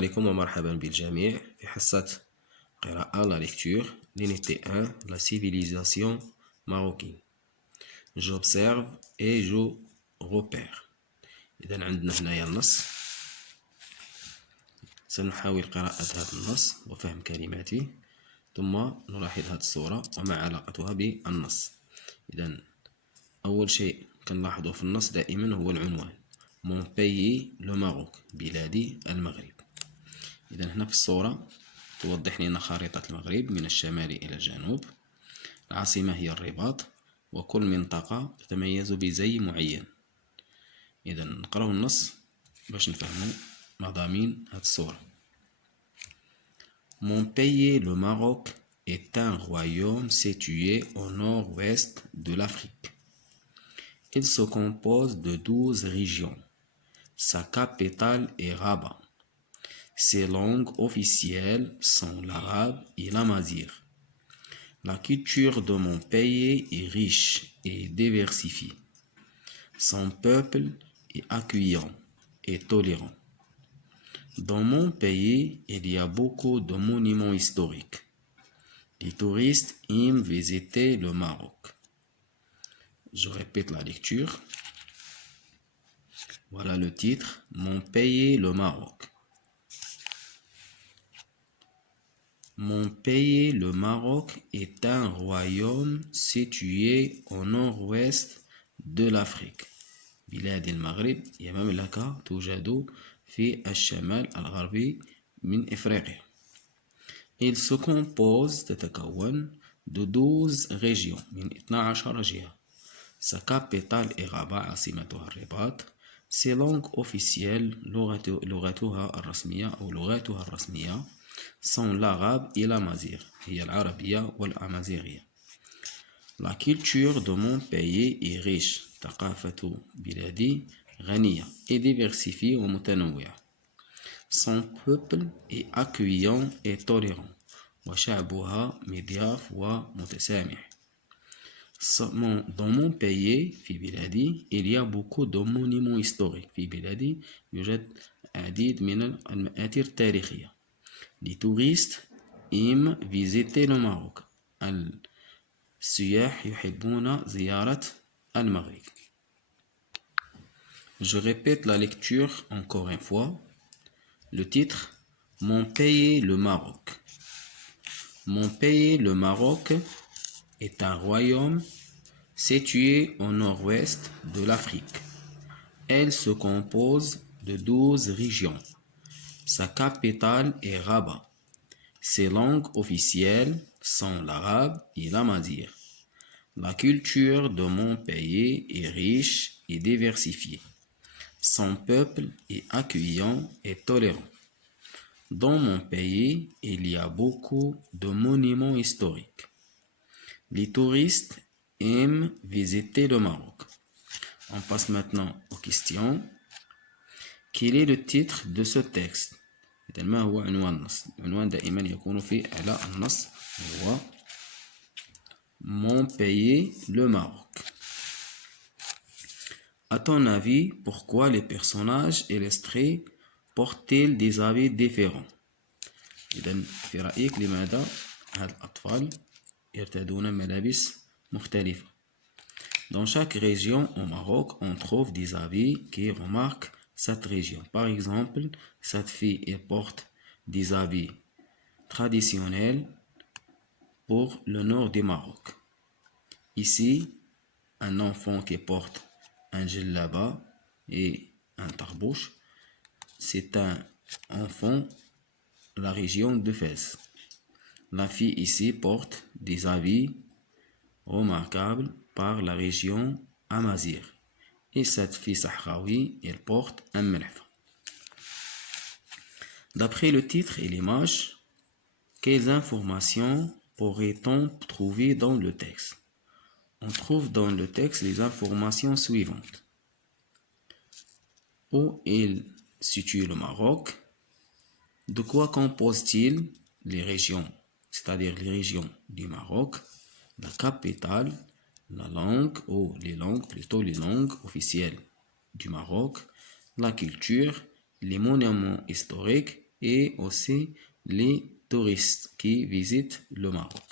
عليكم ومرحبا بالجميع في حصة قراءة la lecture l'unité 1 la civilisation marocaine. J'observe et je repère. إذا عندنا هنايا النص، سنحاول قراءة هذا النص وفهم كلماته، ثم نلاحظ هذه الصورة وما علاقتها بالنص. إذا أول شيء كنلاحظه في النص دائما هو العنوان Mon pays le Maroc، بلادي المغرب. إذا هنا في الصورة توضح لنا خريطة المغرب من الشمال إلى الجنوب. العاصمة هي الرباط، وكل منطقة تتميز بزي معين. إذا نقرأ النص باش نفهمو مضامين هاد الصورة. Mon pays, le Maroc, est un royaume situé au nord-ouest de l'Afrique. Il se compose de 12 régions. Sa capitale est Rabat. Ses langues officielles sont l'arabe et l'amazigh. La culture de mon pays est riche et diversifiée. Son peuple est accueillant et tolérant. Dans mon pays, il y a beaucoup de monuments historiques. Les touristes aiment visiter le Maroc. Je répète la lecture. Voilà le titre. Mon pays, le Maroc. Mon pays, le Maroc, est un royaume situé au nord-ouest de l'Afrique. بلاد المغرب هي مملكة توجد في الشمال الغربي من إفريقيا. Il se compose تتكون de 12 régions من 12 جهة. Sa capitale est Rabat، عاصمتها الرباط. Ses langues officielles لغتها الرسمية أو لغاتها الرسمية sont l'arabe et l'amazigh، هي العربية والأمازيغية. La culture de mon pays est riche، ثقافة بلادي غنية et diversifiée ومتنوعة. Son peuple est accueillant et tolérant، وشعبها مضياف ومتسامح. Dans mon pays، في بلادي، il y a beaucoup de monuments historiques، في بلادي يوجد العديد من المآثر التاريخية. Les touristes aiment visiter le Maroc. السياح يحبون زيارة المغرب. Je répète la lecture encore une fois. Le titre Mon pays, le Maroc. Mon pays, le Maroc, est un royaume situé au nord-ouest de l'Afrique. Elle se compose de 12 régions. Sa capitale est Rabat. Ses langues officielles sont l'arabe et l'amazigh. La culture de mon pays est riche et diversifiée. Son peuple est accueillant et tolérant. Dans mon pays, il y a beaucoup de monuments historiques. Les touristes aiment visiter le Maroc. On passe maintenant aux questions. Quel est le titre de ce texte؟ إذا ما هو عنوان النص؟ العنوان دائما يكون على النص هو Mon pays, le Maroc. À ton avis, pourquoi les personnages illustrés portent-ils des habits différents؟ إذا في رأيك لماذا هاد الأطفال يرتدون ملابس مختلفة؟ Dans chaque région au Maroc, on trouve des habits qui remarquent cette région. Par exemple, cette fille elle porte des habits traditionnels pour le nord du Maroc. Ici, un enfant qui porte un djellaba et un tarbouche, c'est un enfant de la région de Fès. La fille ici porte des habits remarquables par la région Amazigh. Et cette fille sahraoui, elle porte un melfa. D'après le titre et l'image, quelles informations pourrait-on trouver dans le texte? On trouve dans le texte les informations suivantes. Où il situe le Maroc? De quoi compose-t-il les régions, c'est-à-dire les régions du Maroc? La capitale, la langue, ou les langues, plutôt les langues officielles du Maroc, la culture, les monuments historiques et aussi les touristes qui visitent le Maroc.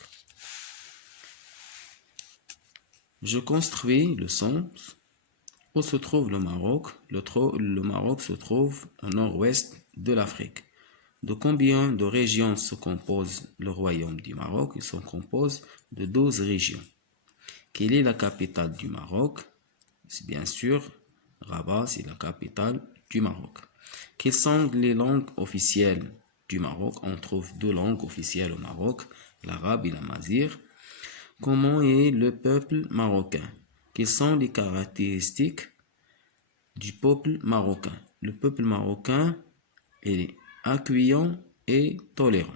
Je construis le sens. Où se trouve le Maroc? Le Maroc se trouve au nord-ouest de l'Afrique. De combien de régions se compose le royaume du Maroc? Il se compose de 12 régions. Quelle est la capitale du Maroc? C'est bien sûr Rabat, c'est la capitale du Maroc. Quelles sont les langues officielles du Maroc? On trouve deux langues officielles au Maroc, l'arabe et l'amazigh. Comment est le peuple marocain? Quelles sont les caractéristiques du peuple marocain? Le peuple marocain est accueillant et tolérant.